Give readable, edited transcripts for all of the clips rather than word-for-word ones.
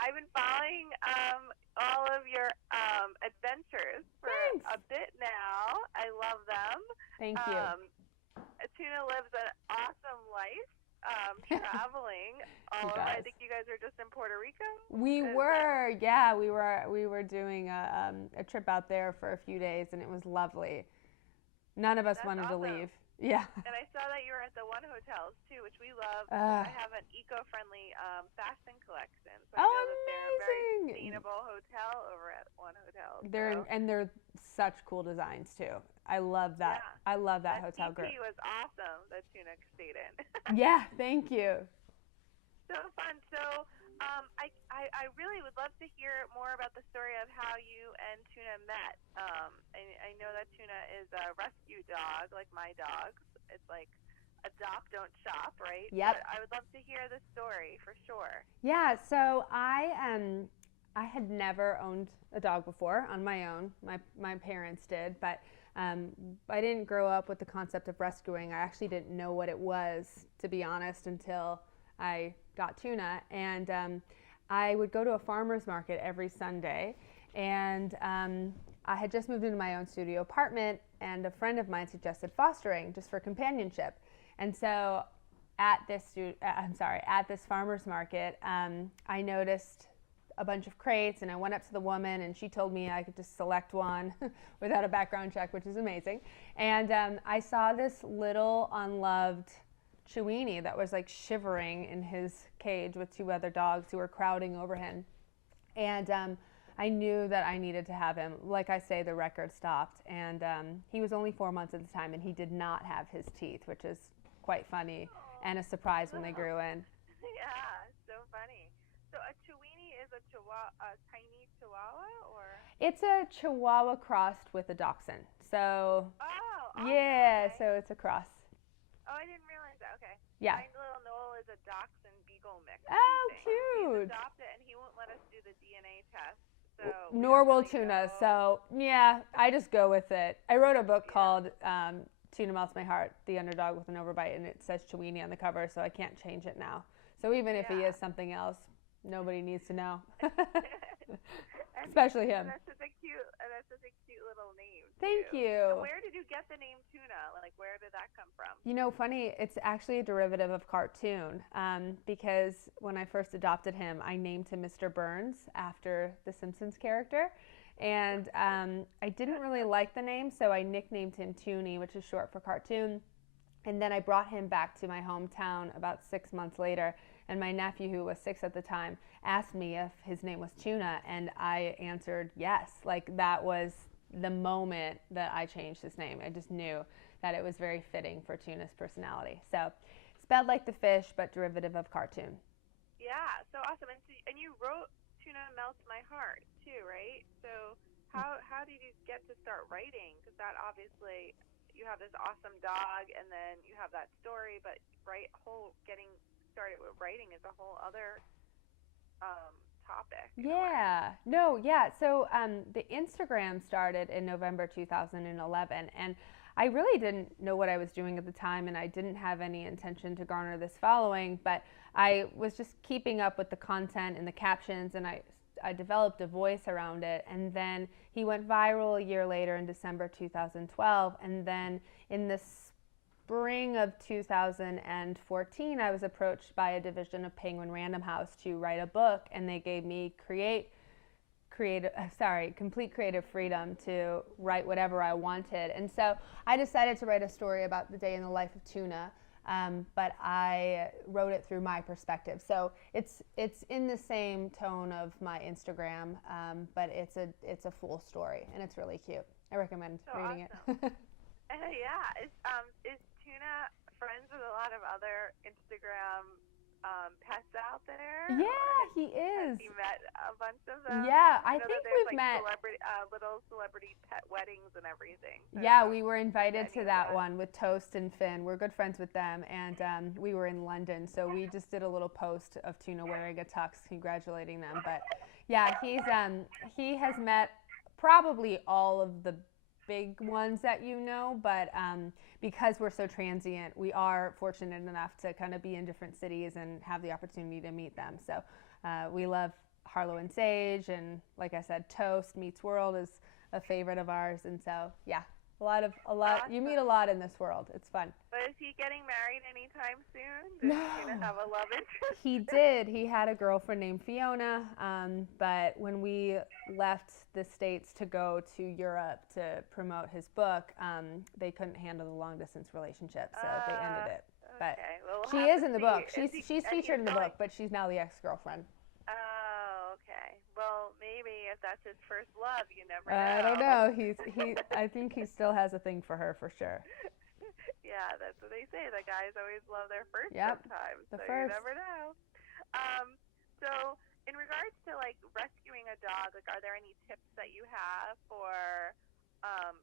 I've been following all of your adventures for Thanks. a bit now. I love them. Thank you. Um, Tuna lives an awesome life, traveling She all over. I does. think you guys are just in Puerto Rico. We Is that were, yeah, we were doing a trip out there for a few days, and it was lovely. None of us that's wanted to awesome? leave. Yeah. And I saw that you were at the One Hotels too, which we love because Uh, I have an eco-friendly fashion collection. So I know that they're a very oh, amazing. sustainable hotel over at One Hotels. They're So and they're such cool designs too. I love that. yeah, I love that that hotel group. CP was awesome that Tuna stayed in. Yeah, thank you. So fun. So I really would love to hear more about the story of how you and Tuna met. I know that Tuna is a rescue dog, like my dogs. It's like adopt, don't shop, right? Yep. But I would love to hear the story for sure. Yeah, so I had never owned a dog before on my own. My parents did, but um, I didn't grow up with the concept of rescuing. I actually didn't know what it was, to be honest, until I got Tuna. And I would go to a farmer's market every Sunday, and I had just moved into my own studio apartment, and a friend of mine suggested fostering just for companionship. And so at this farmer's market, I noticed a bunch of crates, and I went up to the woman, and she told me I could just select one without a background check, which is amazing. And I saw this little unloved Chewini that was like shivering in his cage with two other dogs who were crowding over him. And I knew that I needed to have him. Like I say, the record stopped, and he was only 4 months at the time, and he did not have his teeth, which is quite funny and a surprise when they grew in. Yeah, so funny. So a Chiweenie is a tiny Chihuahua, or? It's a Chihuahua crossed with a Dachshund. So, Oh, awesome. yeah, Okay. so it's a cross. Oh, I didn't realize that. Okay. Yeah. My little Noel is a Dachshund Beagle mix. Oh, Thing. cute. He's adopted, and he won't let us do the DNA test. So Nor will really Tuna. know. So, yeah, I just go with it. I wrote a book called Tuna Melts My Heart, The Underdog with an Overbite, and it says Chewini on the cover, so I can't change it now. So even if he is something else, nobody needs to know. Especially him. That's such a cute little name. Thank too. you. And where did you get the name Tuna? Like, where did that come from? You know, funny, it's actually a derivative of cartoon because when I first adopted him, I named him Mr. Burns after the Simpsons character. And I didn't really like the name, so I nicknamed him Toonie, which is short for cartoon. And then I brought him back to my hometown about 6 months later. And my nephew, who was 6 at the time, asked me if his name was Tuna. And I answered yes. Like, that was the moment that I changed his name. I just knew that it was very fitting for Tuna's personality. So, spelled like the fish, but derivative of cartoon. Yeah, so awesome. And you wrote Tuna Melts My Heart too, right? So how did you get to start writing? Because that obviously you have this awesome dog, and then you have that story, but getting started with writing is a whole other topic. Yeah, no, yeah. So the Instagram started in November 2011, and I really didn't know what I was doing at the time, and I didn't have any intention to garner this following, but I was just keeping up with the content and the captions, and I developed a voice around it. And then he went viral a year later in December 2012, and then in the spring of 2014, I was approached by a division of Penguin Random House to write a book, and they gave me complete creative freedom to write whatever I wanted. And so I decided to write a story about the day in the life of Tuna, but I wrote it through my perspective. So it's in the same tone of my Instagram, but it's a full story, and it's really cute. I recommend reading awesome. it. Yeah, is Tuna friends with a lot of other Instagram pets out there? Yeah, he is. Have you met a bunch of them? Yeah, I know think that there's we've like met. little celebrity pet weddings and everything. So Yeah, we were invited to any of that that. one with Toast and Finn. We're good friends with them, and we were in London, so we just did a little post of Tuna wearing a tux, congratulating them. But yeah, he has met probably all of the big ones that you know, but because we're so transient, we are fortunate enough to kind of be in different cities and have the opportunity to meet them. So we love Harlow and Sage, and like I said, Toast Meets World is a favorite of ours. And so, yeah, a lot. Awesome. You meet a lot in this world. It's fun. But is he getting married anytime soon? Does he gonna have a love interest? He did. He had a girlfriend named Fiona, but when we left the States to go to Europe to promote his book, they couldn't handle the long-distance relationship, so they ended it. But okay. Well, she is in the book. She's featured in the book, but she's now the ex-girlfriend. Oh, okay. Well, maybe if that's his first love, you never know. I don't know. I think he still has a thing for her for sure. Yeah, that's what they say. The guys always love their first Yep, sometimes, so first. you never know. So in regards to like rescuing a dog, like are there any tips that you have for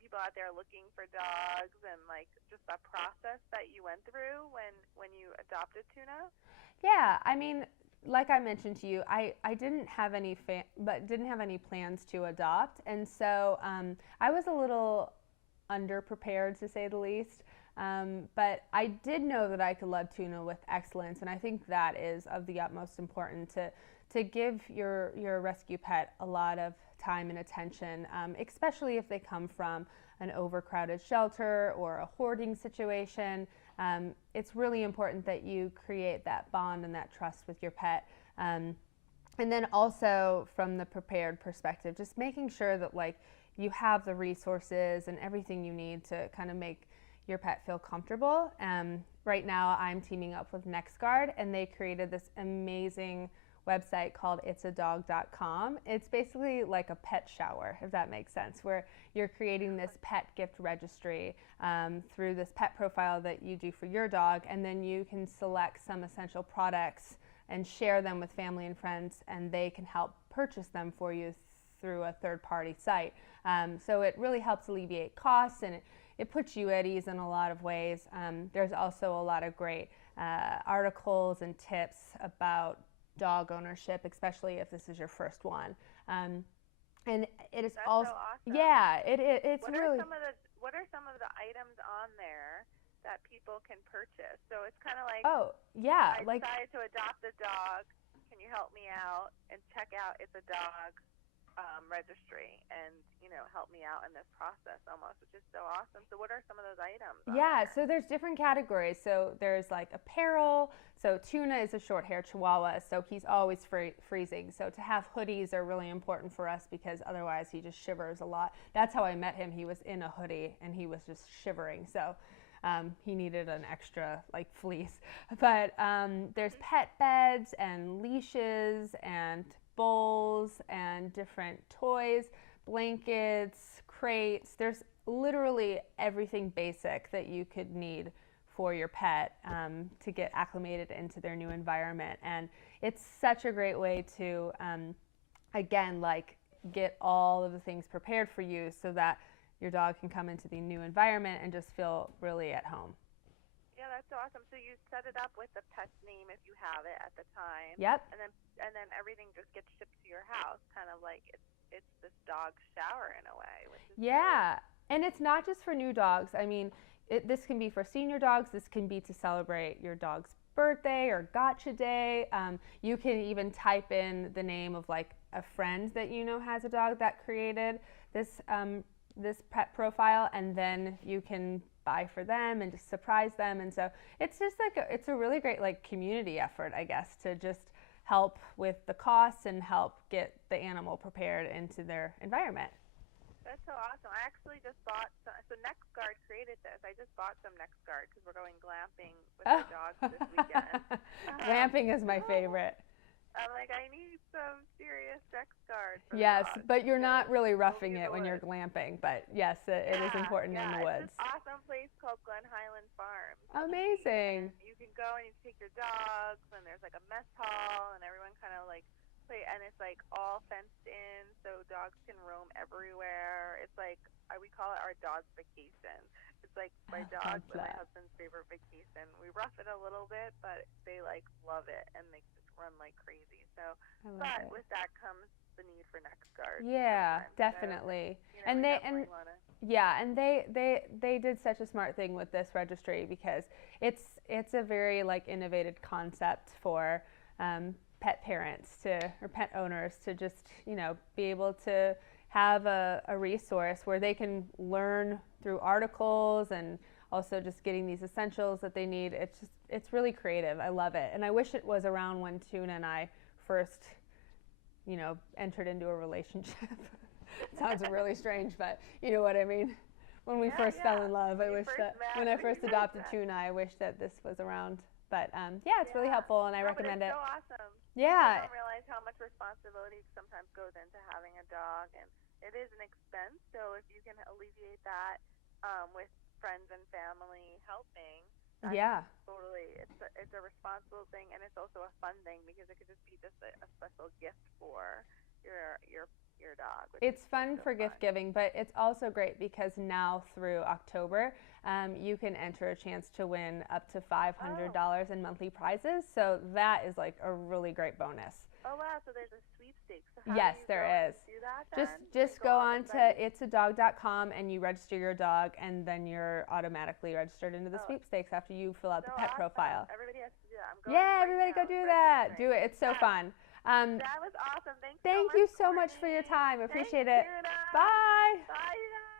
people out there looking for dogs, and like just the process that you went through when you adopted Tuna? Yeah, I mean, like I mentioned to you, I didn't have any plans to adopt, and so I was a little underprepared, to say the least. But I did know that I could love Tuna with excellence, and I think that is of the utmost importance to give your rescue pet a lot of time and attention, especially if they come from an overcrowded shelter or a hoarding situation. It's really important that you create that bond and that trust with your pet. And then also from the prepared perspective, just making sure that like you have the resources and everything you need to kind of make your pet feel comfortable. Right now I'm teaming up with NextGuard, and they created this amazing website called itsadog.com. It's basically like a pet shower, if that makes sense, where you're creating this pet gift registry through this pet profile that you do for your dog, and then you can select some essential products and share them with family and friends, and they can help purchase them for you through a third-party site. So it really helps alleviate costs, and it puts you at ease in a lot of ways. There's also a lot of great articles and tips about dog ownership, especially if this is your first one. And it is also so awesome. Yeah, it's what really. What are some of the items on there that people can purchase? So it's kind of like, oh yeah, I decided to adopt a dog. Can you help me out and check out It's a Dog registry, and help me out in this process almost, which is so awesome. So what are some of those items? Yeah, so there's different categories. So there's like apparel. So Tuna is a short hair Chihuahua, so he's always freezing. So to have hoodies are really important for us, because otherwise he just shivers a lot. That's how I met him. He was in a hoodie and he was just shivering. So he needed an extra like fleece. But there's pet beds and leashes and bowls and different toys, blankets, crates. There's literally everything basic that you could need for your pet to get acclimated into their new environment. And it's such a great way to, again, like get all of the things prepared for you so that your dog can come into the new environment and just feel really at home. Yeah, that's so awesome. So you set it up with the pet's name if you have it at the time. Yep. And then everything just gets shipped to your house, kind of like it's this dog shower in a way. Which is yeah, and it's not just for new dogs. I mean, this can be for senior dogs. This can be to celebrate your dog's birthday or gotcha day. You can even type in the name of like a friend that has a dog that created this pet profile, and then you can buy for them and just surprise them. And so it's just like it's a really great like community effort, I guess, to just help with the costs and help get the animal prepared into their environment. That's so awesome. I actually just bought so NextGuard created this. I just bought some NextGuard because we're going glamping with our dogs this weekend. Glamping is my favorite. I'm like, I need some serious NextGuard for Yes, the dogs, but you're not really we'll roughing it when you're woods. glamping. But yes, it is important in the woods. It's an awesome place called Glen Highland Farms. Amazing. And you can go and you take your dogs, and there's like a mess hall, and everyone kind of like play, and it's like all fenced in, so dogs can roam everywhere. It's like we call it our dog's vacation. It's like my dog's and my husband's favorite vacation. We rough it a little bit, but they like love it, and they just run like crazy. So, but with that comes the need for NextGuard. Yeah, definitely. So, and they did such a smart thing with this registry, because it's a very like innovative concept for pet parents or pet owners to just, be able to have a resource where they can learn through articles and also just getting these essentials that they need. It's really creative. I love it. And I wish it was around when Tuna and I first, entered into a relationship. Sounds really strange, but you know what I mean. When we first fell in love, I wish that when I first adopted Tuna, I wish that this was around. But it's really helpful, and I recommend it. It's so awesome. Yeah. I don't realize how much responsibility sometimes goes into having a dog, and it is an expense. So if you can alleviate that with friends and family helping, that's totally. It's a responsible thing, and it's also a fun thing because it could just be a special gift for your dog. It's fun for gift giving, but it's also great because now through October, you can enter a chance to win up to $500 in monthly prizes. So that is like a really great bonus. Oh wow! So there's a sweepstakes. So yes, there is. Do that then? Just go on to itsadog.com and you register your dog, and then you're automatically registered into the sweepstakes after you fill out the pet profile. Everybody has to do that. Everybody go do that. Do it. It's so fun. That was awesome. Thank you so much for your time. I appreciate it. Tuna. Bye. Bye, you guys.